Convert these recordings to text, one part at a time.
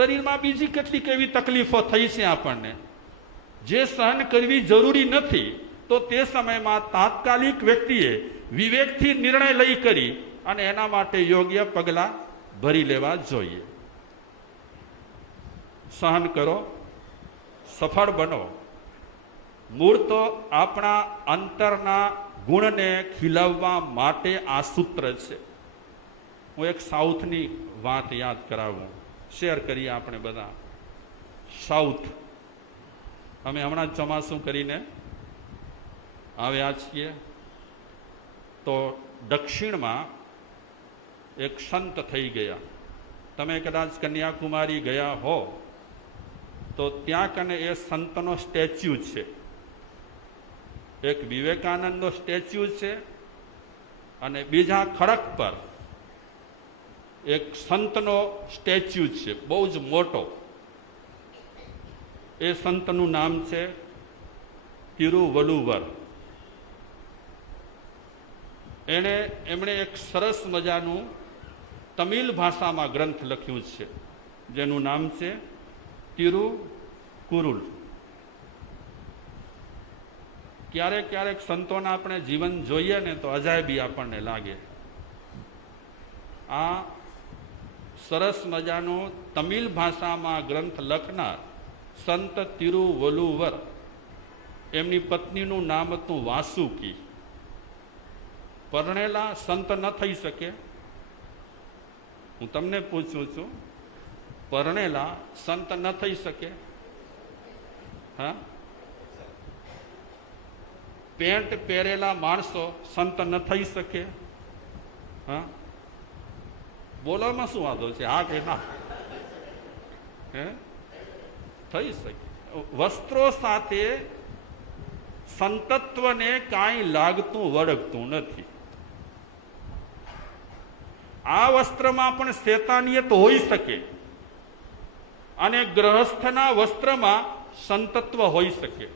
શરીરમાં બીજી કેટલીક એવી તકલીફો થઈ છે આપણને જે સહન કરવી જરૂરી નથી, તો તે સમયમાં તાત્કાલિક વ્યક્તિએ વિવેકથી નિર્ણય લઈ કરી અને એના માટે યોગ્ય પગલાં ભરી લેવા જોઈએ. સહન કરો, સફળ બનો. મૂળ તો આપણા અંતરના ગુણને ખીલવવા માટે આ સૂત્ર છે. હું એક સાઉથની વાત યાદ કરાવું, શેર કરીએ આપણે બધા. સાઉથ, અમે હમણાં ચોમાસું કરીને આવ્યા છીએ, તો દક્ષિણમાં એક સંત થઈ ગયા. તમે કદાચ કન્યાકુમારી ગયા હો તો ત્યાં કને એ સંતનો સ્ટેચ્યુ છે. એક વિવેકાનંદનો સ્ટેચ્યુ છે અને બીજા ખડક પર એક સંતનો સ્ટેચ્યુ છે, બહુ જ મોટો. એ સંતનું નામ છે તિરુવલુવર. એમણે એક સરસ મજાનું તમિલ ભાષામાં ગ્રંથ લખ્યું છે જેનું નામ છે તિરુકુરુલ. ક્યારેક ક્યારેક સંતોના આપણે જીવન જોઈએ ને તો અજાયબી આપણને લાગે. આ સરસ મજાનો તમિલ ભાષામાં ગ્રંથ લખનાર સંત તિરુવલુવર, એમની પત્નીનું નામ હતું વાસુકી. પરણેલા સંત ન થઈ શકે? હું તમને પૂછું છું, પરણેલા સંત ન થઈ શકે? હા, પેન્ટ પહેરેલા માણસો સંત ન થઈ શકે? હા, બોલવામાં શું વાંધો છે? હા કે ના? હે, થઈ શકે. વસ્ત્રો સાથે સંતત્વને કાંઈ લાગતું વળગતું નથી. આ વસ્ત્રમાં પણ શેતાનિયત હોઈ શકે અને ગ્રહસ્થના વસ્ત્રમાં સંતત્વ હોઈ શકે.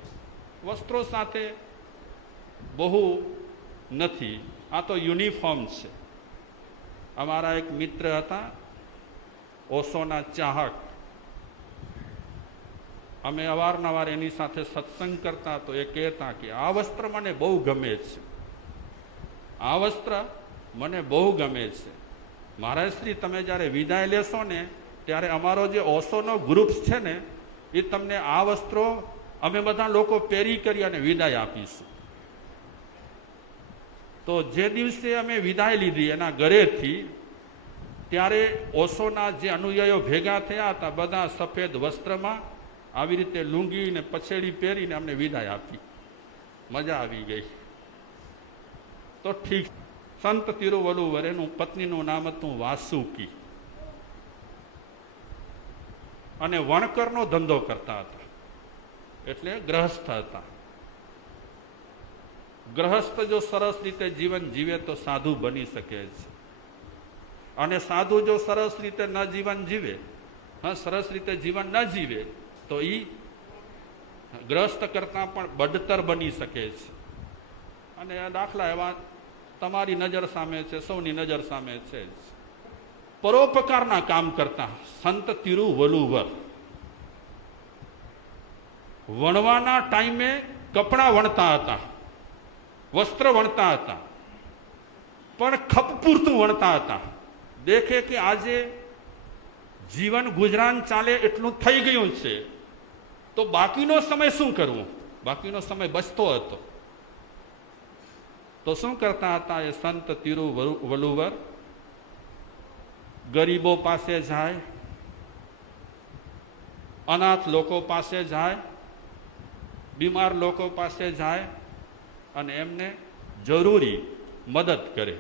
વસ્ત્રો સાથે બહુ નથી. આ તો યુનિફોર્મ છે. અમારા એક મિત્ર હતા, ઓશોના ચાહક. અમે અવારનવાર એની સાથે સત્સંગ કરતા, તો એ કહેતા કે આ વસ્ત્ર મને બહુ ગમે છે, આ વસ્ત્ર મને બહુ ગમે છે. મહારાજ શ્રી, તમે જ્યારે વિદાય લેશો ને ત્યારે અમારો જે ઓશોનો ગ્રુપ છે ને, એ તમને આ વસ્ત્રો અમે બધા લોકો પહેરી કરી અને વિદાય આપીશું. તો જે દિવસે અમે વિદાય લીધી એના ઘરેથી, ત્યારે ઓશોના જે અનુયાયીઓ ભેગા થયા હતા, બધા સફેદ વસ્ત્રમાં આવી રીતે લુંગી ને પછેડી પહેરીને અમને વિદાય આપી. મજા આવી ગઈ. તો ઠીક. સંત તિરુવલુવર, એનું પત્નીનું નામ હતું વાસુકી, અને વણકરનો ધંધો કરતા હતા, એટલે ગ્રહસ્થ હતા. ગ્રહસ્થ જો સરસ રીતે જીવન જીવે તો સાધુ બની શકે છે, અને સાધુ જો સરસ રીતે ન જીવન જીવે, સરસ રીતે જીવન ન જીવે, તો એ ગ્રસ્ત કરતા પણ બદતર બની શકે છે. અને આ દાખલા એવા તમારી નજર સામે છે, સૌની નજર સામે છે. પરોપકારના કામ કરતા સંત તિરુવલુવર વણવાના ટાઈમે કપડાં વણતા હતા, વસ્ત્ર વણતા હતા, પણ ખપ પૂરતું વણતા હતા. દેખે કે આજે જીવન ગુજરાન ચાલે એટલું થઈ ગયું છે, તો બાકીનો સમય શું કરવું? બાકીનો સમય બચતો હતો. તો શું કરતા હતા એ સંત તિરુવલુવર? ગરીબો પાસે જાય, અનાથ લોકો પાસે જાય, બીમાર લોકો પાસે જાય અને એમને જરૂરી મદદ કરે.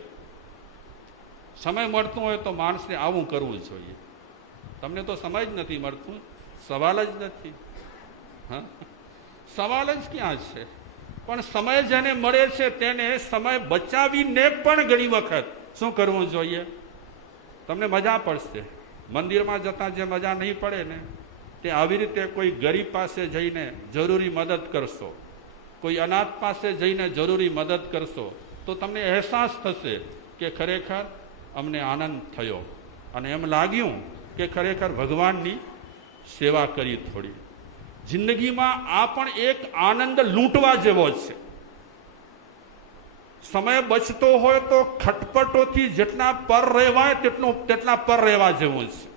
સમય મળતું હોય તો માણસને આવું કરવું જોઈએ. તમને તો સમય જ નથી મળતું, સવાલ જ નથી. હા, સવાલ જ ક્યાં છે? પણ સમય જેને મળે છે તેને સમય બચાવીને પણ ઘણી વખત શું કરવું જોઈએ? તમને મજા પડશે. મંદિરમાં જતા જે મજા નહીં પડે ને, તે આવી રીતે કોઈ ગરીબ પાસે જઈને જરૂરી મદદ કરશો, કોઈ અનાથ પાસે જઈને જરૂરી મદદ કરશો, તો તમને અહેસાસ થશે કે ખરેખર અમને આનંદ થયો અને એમ લાગ્યું કે ખરેખર ભગવાનની સેવા કરી થોડી. જિંદગીમાં આ પણ એક આનંદ લૂંટવા જેવો છે. સમય બચતો હોય તો ખટપટોથી જેટલા પર રહેવાય તેટલા પર રહેવા જેવું છે.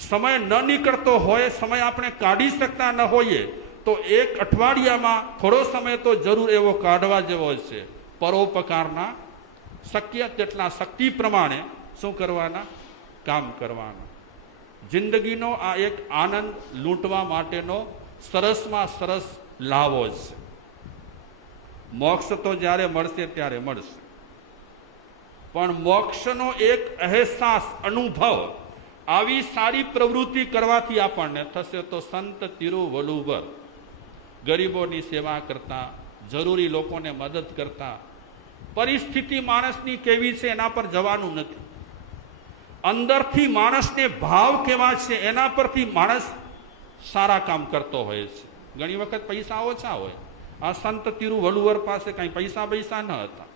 સમય ન નીકળતો હોય, સમય આપણે કાઢી શકતા ન હોઈએ તો એક અઠવાડિયામાં થોડો સમય તો જરૂર એવો કાઢવા જેવો છે. પરોપકારના શક્ય તેટલા શક્તિ પ્રમાણે શું કરવાના? કામ કરવાના. જિંદગીનો આ એક આનંદ લૂંટવા માટેનો સરસમાં સરસ લાવો છે. મોક્ષ તો જ્યારે મળશે ત્યારે મળશે, પણ મોક્ષનો એક અહેસાસ, અનુભવ આવી સારી પ્રવૃત્તિ કરવાથી આપણને થશે. તો સંત તિરુવલ્લુવર ગરીબોની સેવા કરતા, જરૂરી લોકોને મદદ કરતા, પરિસ્થિતિ માણસની કેવી છે એના પર જવાનું નથી. અંદરથી માણસને ભાવ કેવા છે એના પરથી માણસ સારા કામ કરતો હોય છે. ઘણી વખત પૈસા ઓછા હોય. આ સંત તિરુવલ્લુવર પાસે કઈ પૈસા ન હતા.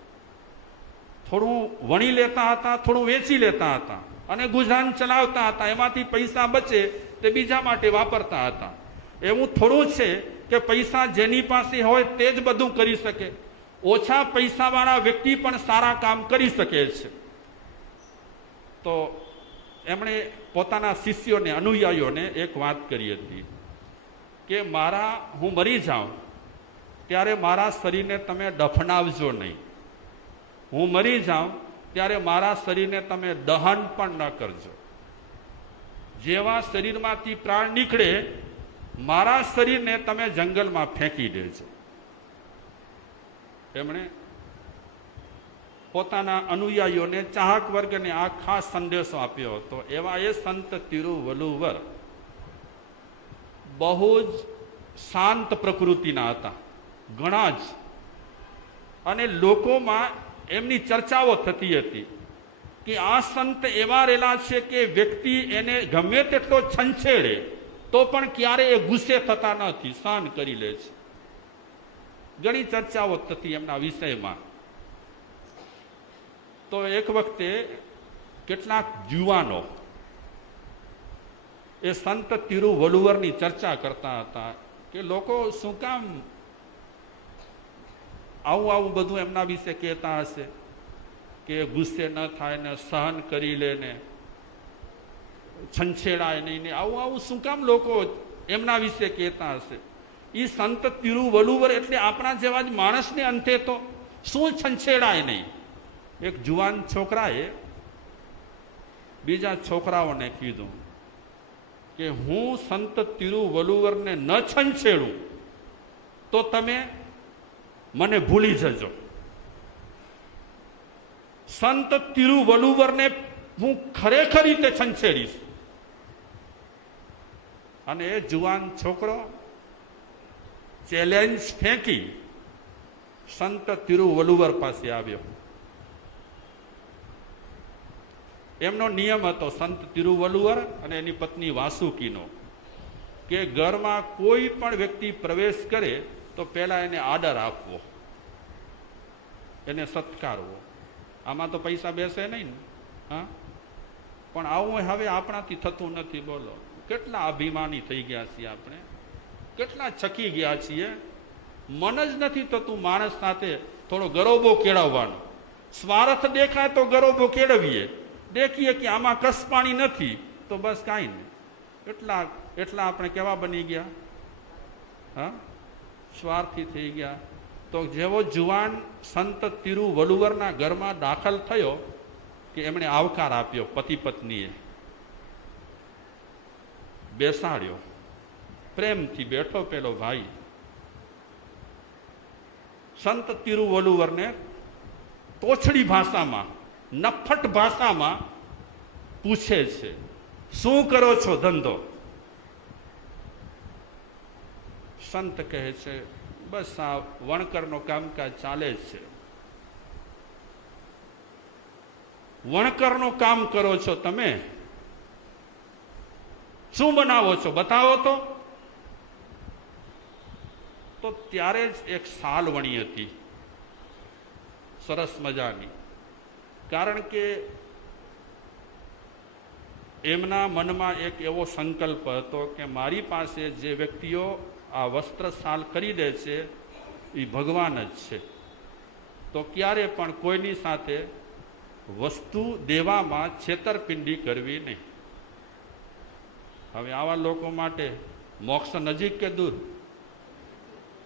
થોડું વણી લેતા હતા, થોડું વેચી લેતા હતા અને ગુજરાન ચલાવતા હતા. એમાંથી પૈસા બચે તે બીજા માટે વાપરતા હતા. એવું થોડું છે કે પૈસા જેની પાસે હોય તે જ બધું કરી શકે. ઓછા પૈસાવાળા વ્યક્તિ પણ સારા કામ કરી શકે છે. તો એમણે પોતાના શિષ્યોને, અનુયાયીઓને એક વાત કરી હતી કે હું મરી જાઉં ત્યારે મારા શરીરને તમે દફનાવજો નહીં. હું મરી જાઉં ત્યારે મારા શરીરને તમે દહન પણ ન કરજો. જેવા શરીરમાંથી પ્રાણ નીકળે મારા શરીરને તમે જંગલમાં ફેંકી દેજો. એમણે પોતાના અનુયાયીઓને, ચાહક વર્ગને આ ખાસ સંદેશો આપ્યો હતો. એવા એ સંત તિરુવલ્લુવર બહુ જ શાંત પ્રકૃતિના હતા, ઘણા જ. અને લોકોમાં એમની ચર્ચાઓ થતી હતી કે આ સંત એવા રહેલા છે કે વ્યક્તિ એને ગમે તેટલો છંછેડે તો પણ ક્યારે એ ગુસ્સે થતા નથી, સહન કરી લે છે. ઘણી ચર્ચાઓ થતી એમના વિષયમાં. તો એક વખતે કેટલાક યુવાનો એ સંત તિરુવલ્લુવરની ચર્ચા કરતા હતા કે લોકો શું કામ આવું બધું એમના વિશે કહેતા હશે કે ગુસ્સે ન થાય ને, સહન કરી લે ને, છંછેડાય નહીં ને, આવું શું કામ લોકો એમના વિશે કહેતા હશે. એ સંત તિરુવલ્લુવર એટલે આપણા જેવા જ માણસને અંતે તો શું છંછેડાય નહીં. એક જુવાન છોકરાએ બીજા છોકરાઓને કીધું કે હું સંત તિરુવલ્લુવરને ન છંછેડું તો તમે મને ભૂલી જજો. સંત તિરુવલ્લુવરને હું ખરેખર રીતે છંછેડીશ. અને એ જુવાન છોકરો ચેલેન્જ ફેંકી સંત તિરુવલ્લુવર પાસે આવ્યો. એમનો નિયમ હતો સંત તિરુવલ્લુવર અને એની પત્ની વાસુકીનો કે ઘરમાં કોઈ પણ વ્યક્તિ પ્રવેશ કરે તો પહેલા એને આદર આપવો, એને સત્કારવો. આમાં તો પૈસા બેસે નહીં ને. હા, પણ આવું હવે આપણાથી થતું નથી. બોલો, કેટલા અભિમાની થઈ ગયા છીએ આપણે, કેટલા છકી ગયા છીએ. મન જ નથી થતું માણસ સાથે થોડો ગરોબો કેળવવાનો. સ્વાર્થ દેખાય તો ગરોબો કેળવીએ, દેખીએ કે આમાં કસ પાણી નથી તો બસ કાંઈ નહીં. એટલા આપણે કેવા બની ગયા? હા, સ્વાર્થી થઈ ગયા. તો જેવો જુવાન સંત તિરુવલ્લુવરના ઘરમાં દાખલ થયો કે એમણે આવકાર આપ્યો, પતિ પત્નીએ બેસાડ્યો, પ્રેમથી બેઠો પેલો ભાઈ. સંત તિરુવલ્લુવરને તોછડી ભાષામાં, નફ્ફટ ભાષામાં પૂછે છે, શું કરો છો ધંધો? સંત કહે છે, બસ આ વણકરનો કામકાજ ચાલે છે. વણકરનું કામ કરો છો તમે? શું બનાવો છો બતાવો તો ત્યારે જ એક શાલ વણી હતી, સરસ મજાની. કારણ કે એમના મનમાં એક એવો સંકલ્પ હતો કે મારી પાસે જે વ્યક્તિઓ આ વસ્ત્ર શાલ ખરીદે છે એ ભગવાન જ છે, તો ક્યારે પણ કોઈની સાથે વસ્તુ દેવામાં છેતરપિંડી કરવી નહીં. હવે આવા લોકો માટે મોક્ષ નજીક કે દૂર?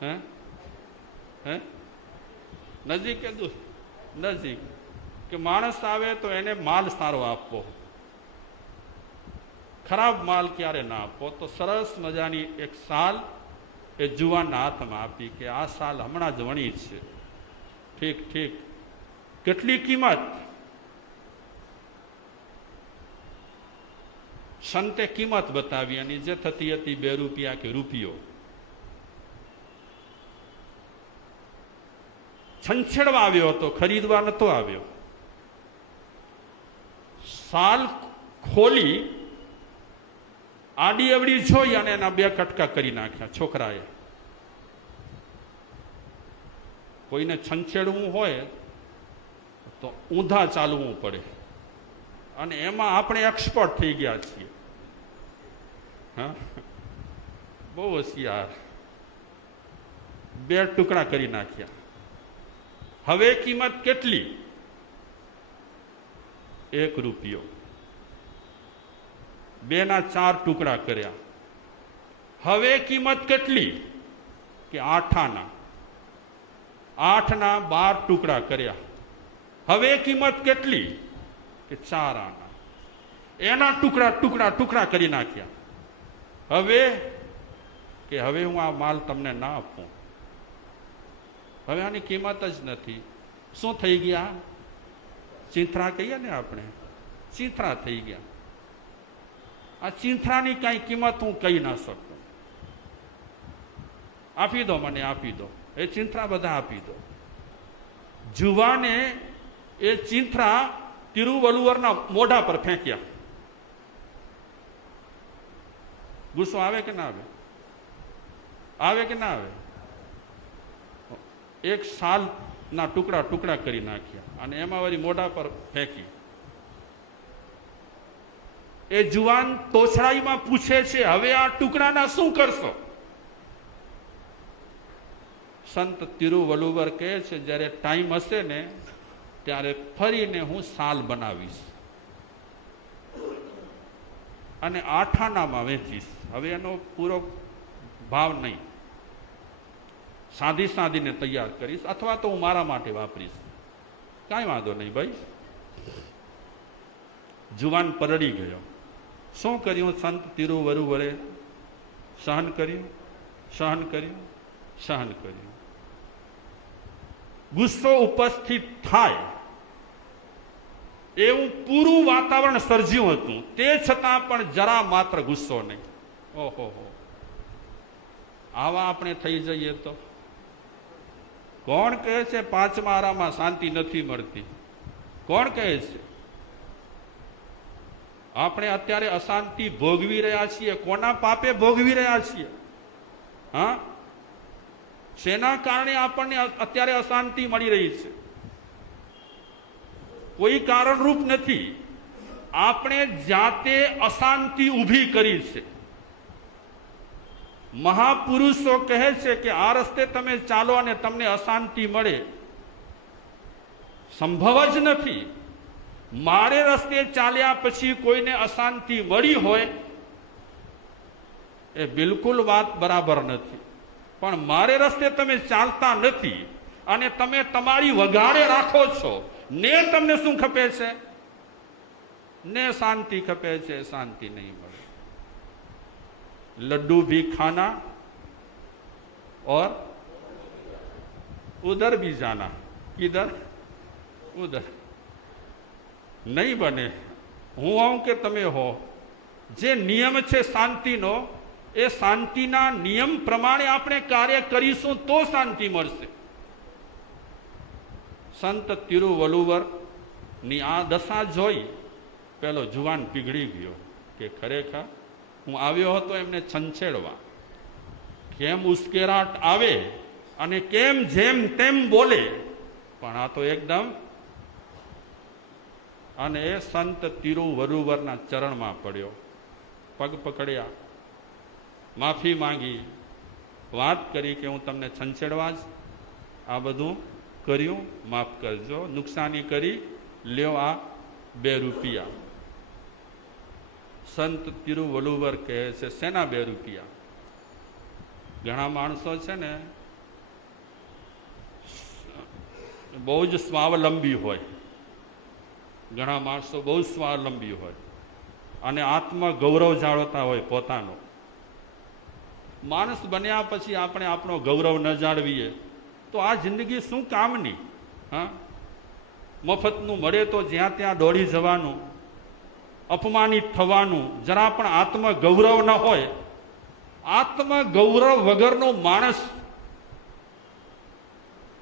હે હે નજીક કે દૂર? નજીક. કે માણસ આવે તો એને માલ સારો આપવો, ખરાબ માલ ક્યારે ના આપવો. તો સરસ મજાની એક શાલ એ જુવાનના હાથમાં આપી કે આ શાલ હમણાં જ વણી છે. ઠીક ઠીક, કેટલી કિંમત? સંતે કિંમત બતાવી અને જે થતી હતી 2 રૂપિયા કે રૂપિયો. છંછેડવા આવ્યો હતો, ખરીદવા નતો આવ્યો. શાલ ખોલી આડી અવડી જોઈ અને એના 2 કટકા કરી નાખ્યા છોકરાએ. કોઈને છંછેડવું હોય તો ઊંધા ચાલવું પડે, અને એમાં આપણે એક્સપર્ટ થઈ ગયા છીએ. હા, બહુ હોશિયાર. 2 ટુકડા કરી નાખ્યા. હવે કિંમત કેટલી? 1 રૂપિયો. 2ના 4 ટુકડા કર્યા. હવે કિંમત કેટલી? કે 8 આના. 8ના 12 ટુકડા કર્યા. હવે કિંમત કેટલી? કે 4 આના. એના ટુકડા ટુકડા ટુકડા કરી નાખ્યા. હવે કે હવે હું આ માલ તમને ના આપું. હવે આની કિંમત જ નથી. શું થઈ ગયા? ચીંથરા કહીએ ને આપણે, ચીંથરા થઈ ગયા. આ ચીંથરાની કાંઈ કિંમત હું કહી ના શકું. આપી દો મને, આપી દો. એ ચીંથરા બધા આપી દો. જુવાને એ ચીંથરા તિરુવલ્લુવરના મોઢા પર ફેંક્યા. ગુસ્સો આવે કે ના આવે? આવે કે ના આવે? એક શાલના ટુકડા ટુકડા કરી નાખ્યા અને એમાં વળી મોઢા પર ફેંકી. એ જુવાન તોછડાઈમાં પૂછે છે, હવે આ ટુકડાના શું કરશો? સંત તિરુવલ્લુવર કહે છે, જ્યારે ટાઈમ હશે ને ત્યારે ફરીને હું શાલ બનાવીશ અને 8 આનામાં વેચીશ. હવે એનો પૂરો ભાવ નહીં, સાંધી સાંધીને તૈયાર કરીશ, અથવા તો હું મારા માટે વાપરીશ. કાંઈ વાંધો નહીં ભાઈ. જુવાન પરડી ગયો. શું કર્યું સંત તિરુવલ્લુવરે? સહન કર્યું, સહન કર્યું, સહન કર્યું. ગુસ્સો ઉપસ્થિત થાય એવું પૂરું વાતાવરણ સર્જ્યું હતું, તે છતાં પણ જરા માત્ર ગુસ્સો નહીં. ઓહો, આવા આપણે થઈ જઈએ તો? કોણ કહે છે 5મા આરામાં શાંતિ નથી મળતી? કોણ કહે છે? આપણે અત્યારે અશાંતિ ભોગવી રહ્યા છીએ. કોના પાપે ભોગવી રહ્યા છીએ? હા, શેના કારણે આપણને અત્યારે અશાંતિ મળી રહી છે? કોઈ કારણરૂપ નથી. આપણે જાતે અશાંતિ ઊભી કરી છે. મહાપુરુષો કહે છે કે આ રસ્તે તમે ચાલો અને તમને અશાંતિ મળે, સંભવ જ નથી. મારે રસ્તે ચાલ્યા પછી કોઈને અશાંતિ મળી હોય એ બિલકુલ વાત બરાબર નથી. પણ મારે રસ્તે તમે ચાલતા નથી અને તમે તમારી વગાડે રાખો છો ને તમને શું ખપે છે? ને શાંતિ ખપે છે. શાંતિ નહીં મળે. लड्डू भी खाना और उधर भी जाना. किधर? उधर. નહીં બને. હું હોઉં કે તમે હો, જે નિયમ છે શાંતિનો, એ શાંતિના નિયમ પ્રમાણે આપણે કાર્ય કરીશું તો શાંતિ મળશે. સંત તિરુવલ્લુવરની આ દશા જોઈ પેલો જુવાન પીગળી ગયો કે ખરેખર હું આવ્યો હતો એમને છંછેડવા. કેમ ઉશ્કેરાટ આવે અને કેમ જેમ તેમ બોલે, પણ આ તો એકદમ અને એ સંત તિરુવરુવરના ચરણમાં પડ્યો, પગ પકડ્યા, માફી માંગી, વાત કરી કે હું તમને છંછેડવા જ આ બધું કર્યું, માફ કરજો, નુકસાની કરી, લ્યો આ 2 રૂપિયા. સંત તિરુવલુવર કહે છે, શેના 2 રૂપિયા? ઘણા માણસો છે ને બહુ જ સ્વાવલંબી હોય, ઘણા માણસો બહુ સ્વાવલંબી હોય અને આત્મગૌરવ જાળવતા હોય પોતાનો. માણસ બન્યા પછી આપણે આપણો ગૌરવ ન જાળવીએ તો આ જિંદગી શું કામની? હા, મફતનું મળે તો જ્યાં ત્યાં દોડી જવાનું, અપમાનિત થવાનું, જરા પણ આત્મગૌરવ ન હોય. આત્મગૌરવ વગરનો માણસ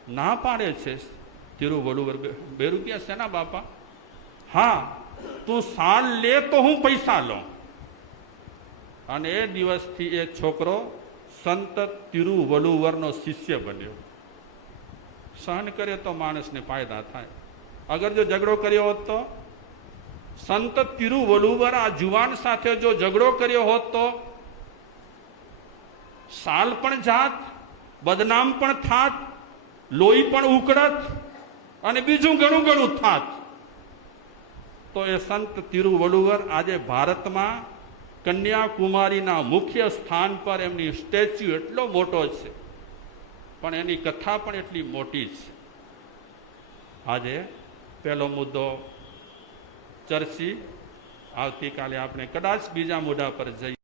ના પાડે છે તિરુવલુવર, 2 રૂપિયા શેના બાપા? હા, તું સાલ લે તો હું પૈસા લઉં. અને એ દિવસથી એ છોકરો સંત તિરુવલુવરનો શિષ્ય બન્યો. સહન કરે તો માણસને ફાયદા થાય. અગર જો ઝઘડો કર્યો હોત તો, સંત તિરુવલુવર આ જુવાન સાથે જો ઝઘડો કર્યો હોત તો સાલ પણ જાત, બદનામ પણ થાત, લોહી પણ ઉકળત અને બીજું ઘણું ઘણું થાત. તો એ સંત તિરુવલુવર આજે ભારતમાં કન્યાકુમારીના મુખ્ય સ્થાન પર એમની સ્ટેચ્યુ એટલો મોટો છે, પણ એની કથા પણ એટલી મોટી છે. આજે પહેલો મુદ્દો ચર્ચી, આવતીકાલે આપણે કદાચ બીજા મુદ્દા પર જઈએ.